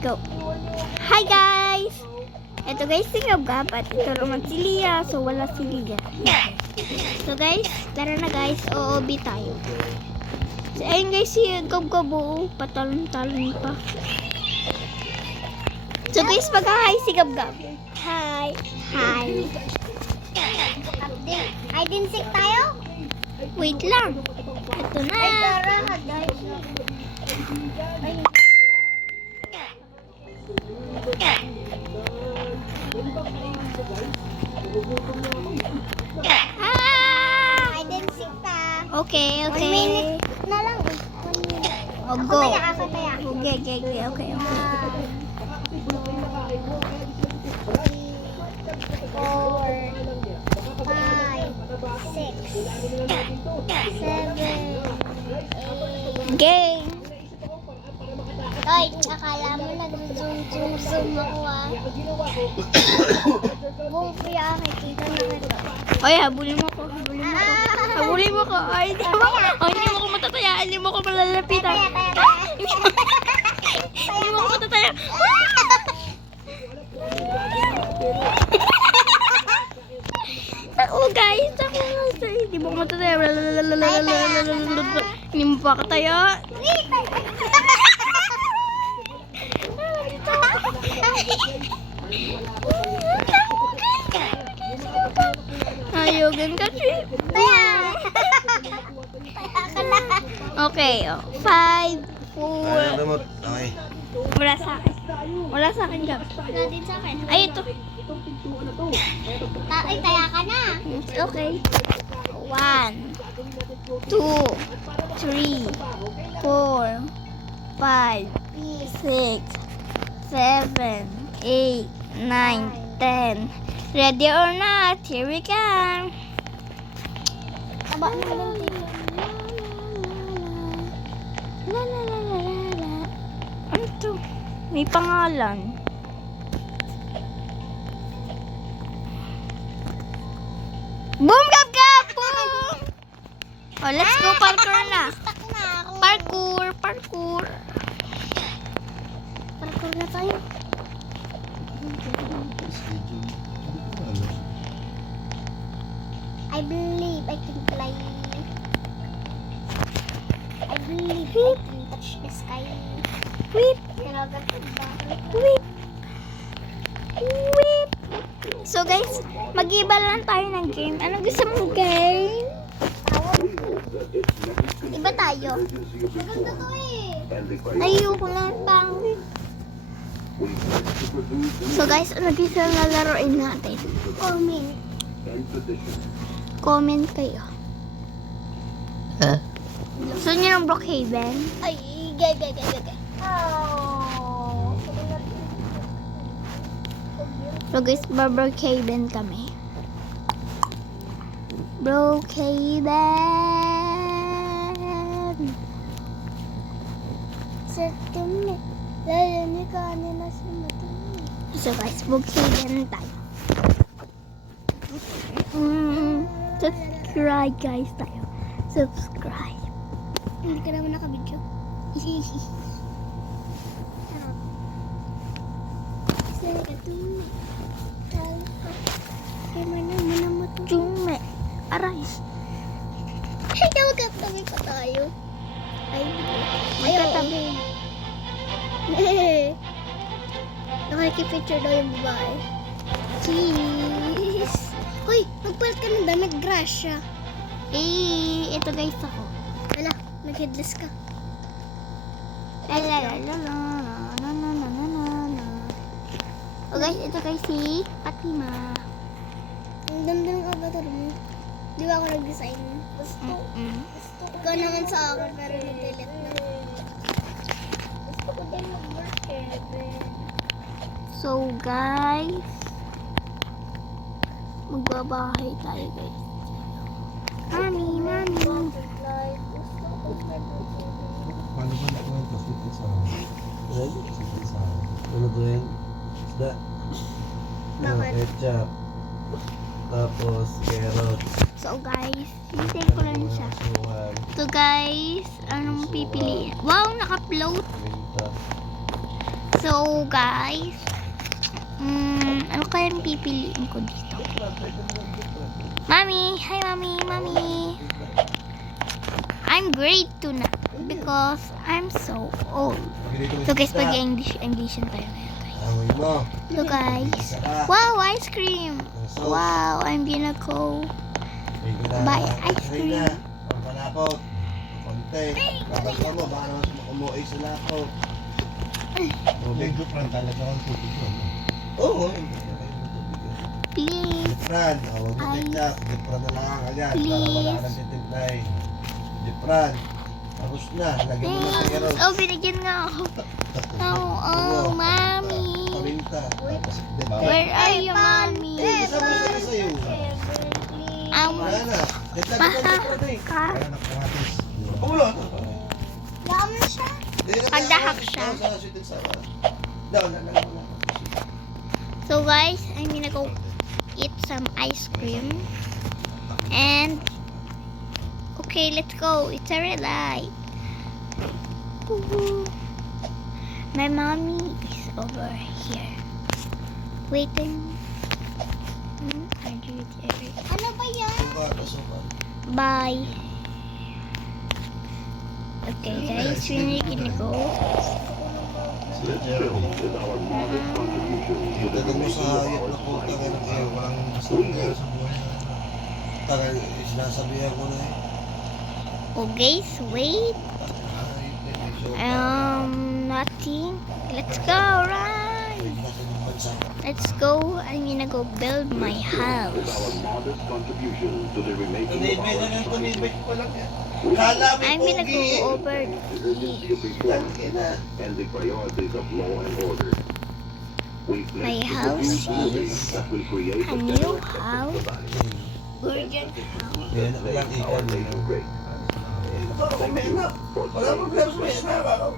Go. Hi guys! Ito guys si Gab at ito naman si Lia. So wala si Lia. So guys, tara na guys. OOB tayo. So ayun guys si Gab patalon-talon pa. So guys, mag-hi si Gab. Hi. Hi. Ay, dinsik tayo? Wait lang. Ito na. Ay, tara, guys. Ah! Ay, dinsik ta. Okay. 1 minute na lang. 1 minute. O go. Ako kaya. Okay. 4, 5, 6, 7, 8. Game. Ay, akala mo nag-zoom ako ah. Buong kuya, nakikita na kita. Oy, habulin mo ko. Habulin mo ko. Ay, hindi mo ko matataya. Hindi mo ko malalapitan. Hindi mo ko matataya. Ako guys, hindi mo ko matataya. Hindi mo pa kataya. Ayogan kasi. Okay, 5, 4. Remote. Okay. Wala sa akin, Gab. Wala din sa akin. Ay, ito. Ay, taya ka na. Okay. 1, 2, 3, 4, 5, 6, 7, 8, 9, 10. Ready or not? Here we come. Aba, ano ba lang dito? Ano to? May pangalan. Boom, Gab! Boom! Oh, let's go parkour na. Stuck na ako. Parkour. Parkour na tayo. Schedule. I believe I can fly. I believe I can touch the sky. Whip, Kailangan ko ba? whip. Whip. So guys, mag-iba lang tayo ng game. Ano gusto mong game? Tawag. Iba tayo. Maganda to eh. Ayoko lang pang. So guys, ano gusto na laruin natin? Comment kayo. Gusto niyo ng Brookhaven? Ay, gay. Oh. So guys, Brookhaven kami. Brookhaven. Sa tumi. Lalo ni kanina sa matumi. So guys, Brookhaven tayo. Subscribe guys tayo. Subscribe. Hindi ka naman nakabidyo. Sa katumi. Kaya mana mo to. Jume. Aray. Ay, magkatabi pa tayo. Ay, Magkatabi. Nakikipicture daw yung babae. Cheese! Hoy, magpalit ka na daw. Nag-grass siya. Eh, ito guys ako. Wala, nag-headless ka. Oh guys, ito guys si Fatima. Ang ganda ng avatar mo. Di ba ako nag-design? Gusto ko naman sa akin, pero nag-delete na. Gusto ko din mag-work. So guys, magbabahay tayo guys. Mami. Paano ba ito? Kasi sa ano to yun? Isda. Bakit? Ketchup. Tapos carrots. So guys, hintay ko lang siya. Suwan. So guys, anong pipiliin? Wow, naka-float. Minta. So, guys, ano kayang pipiliin ko dito? Mami! Hi, Mami! Mami! I'm grade 2 na because I'm so old. So, guys, pag-Englishan tayo ngayon, guys. Amoy mo. So, guys, wow, ice cream! Wow, I'm gonna go buy ice cream. Pangpanakot. Konti. Babasa mo, baka naman umuwi sa lako. Tubig. Fran, talaga ang tubig ko. Oo. Please. Fran, huwag mo ketchup. Fran na lang agad. Para wala ka ng titimplay. Fran, tapos na. Lagyan mo ng kero. Oh, binigyan nga ako. Oh, Mami. Paminta. Where are you, Mami? Kasama sila sa'yo. Wala na. Ketchup na lang Fran eh. Wala na kamatis. Wala. Yaman siya. Pagdahak siya. So guys, I'm gonna go eat some ice cream. And okay, let's go. It's a red light. Woohoo. My mommy is over here waiting. Ano ba yan? Bye. Okay guys, we're gonna go. Dito mo sa hayop na puta ngayon kayo. Walang basta nangyari sa buhay. Tagal, sinasabihan ko na eh. Oh guys, wait. Nothing. Let's go, run. Let's go. I'm gonna go build my house. I'm gonna go over and the priorities of law and order. my house is a new house. Urgent house. Yan na lang ikaw din. Wala problema sa may anak.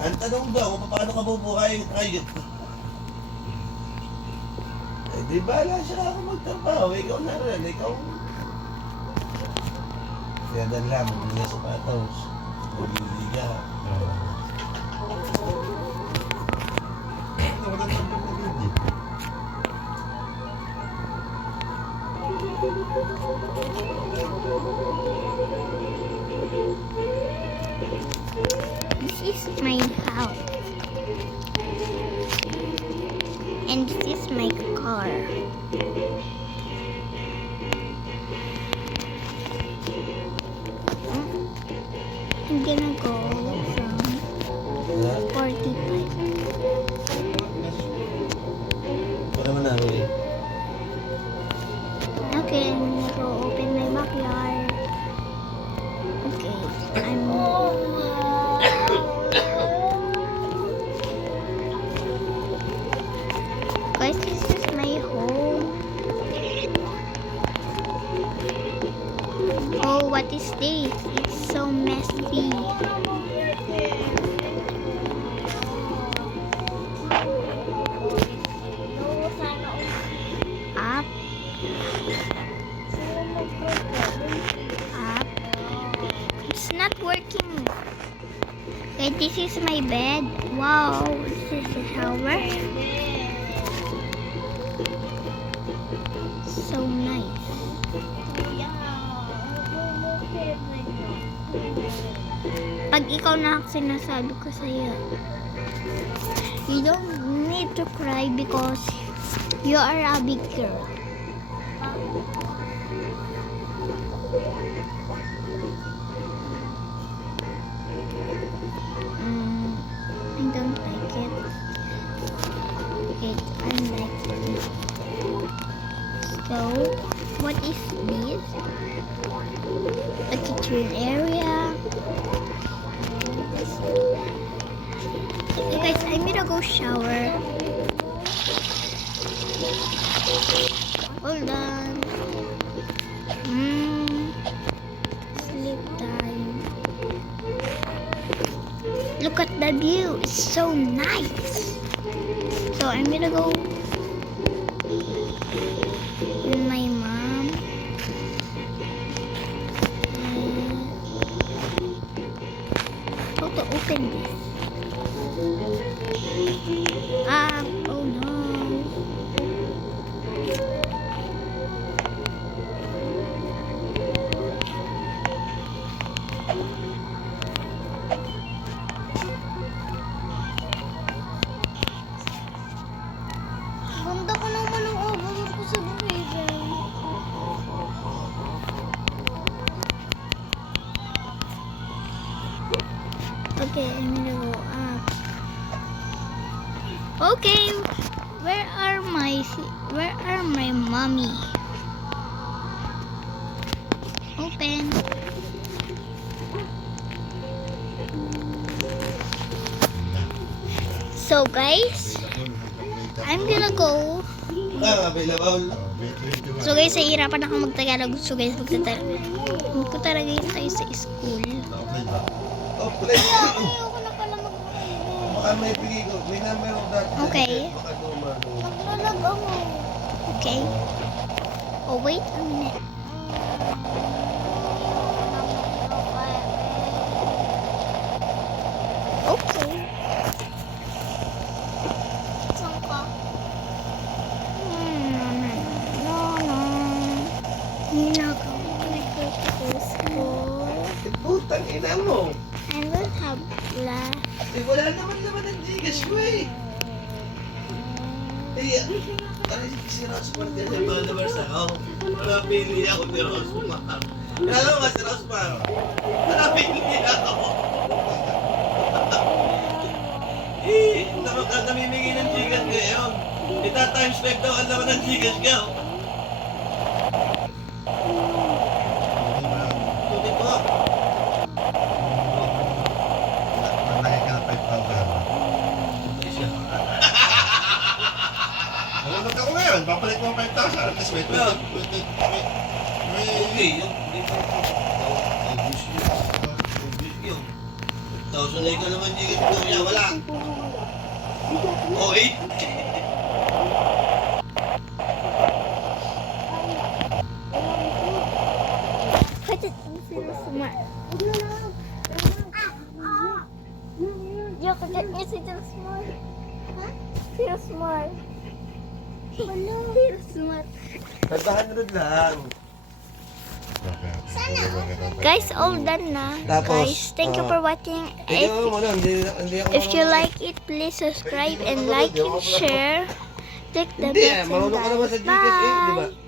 Ang tanong daw kung paano ka bubuhay kayo. Eh di bala siya ako magtrabaho. Ikaw na rin. Ikaw. Kaya dan lang. Magmula sa patos. Bumili ka. This is my house. And this is my car. I'm gonna go from 45. Ito naman na eh. Okay, I'm gonna go open my backyard. Okay, guys, this is my home. Oh, what is this? It's so messy. Up. Up. It's not working. Okay, this is my bed. Wow, this is a shower. So nice. Pag ikaw na sinasabi ko sa'yo, you don't need to cry because you are a big girl. I don't like it. I like it. So, what is this? A kitchen area. Okay guys, I'm gonna go shower. Hold on. Sleep time. Look at the view. It's so nice. So I'm gonna go with my mom. How to open this? Okay, where are my mommy? Open. So guys, I'm gonna go. Available. So guys, nahihirapan ako mag-Tagalog. So guys, magtatalagay tayo sa school. Oh, play. Ayoko na pala Baka may pigi ko. May number of that. Okay. Baka dumano. maglalag ako. Okay. Oh, wait a minute. Okay. Saan ka? Putang ina mo. I will have la. Eh, wala naman ang Gcash ko eh. Eh, ano si Rosmar din yung mga naman sa ako? Napili ako ni Rosmar. Alam mo si Rosmar? Napili ako. Eh, namimigay ng Gcash ngayon. Ita-times 5 daw ang laman ng Gcash ko. Tubig po. Nalunod ako ngayon, babalik mo 5,000. At least may Okay, yun. Yun. 1,000 na ikaw naman Gcash ko. Kaya wala. Okay. Put it in smart. Yo, kagat niya si Smart. Ha? Si Smart. Wala. Si Smart. 500 lang. Guys, all done na. Tapos, Guys, thank you for watching. Ikaw mo na, hindi ako If you like it, please subscribe and like and share. Click the Hindi bell marunong ka naman sa and Gcash eh, di ba? bye.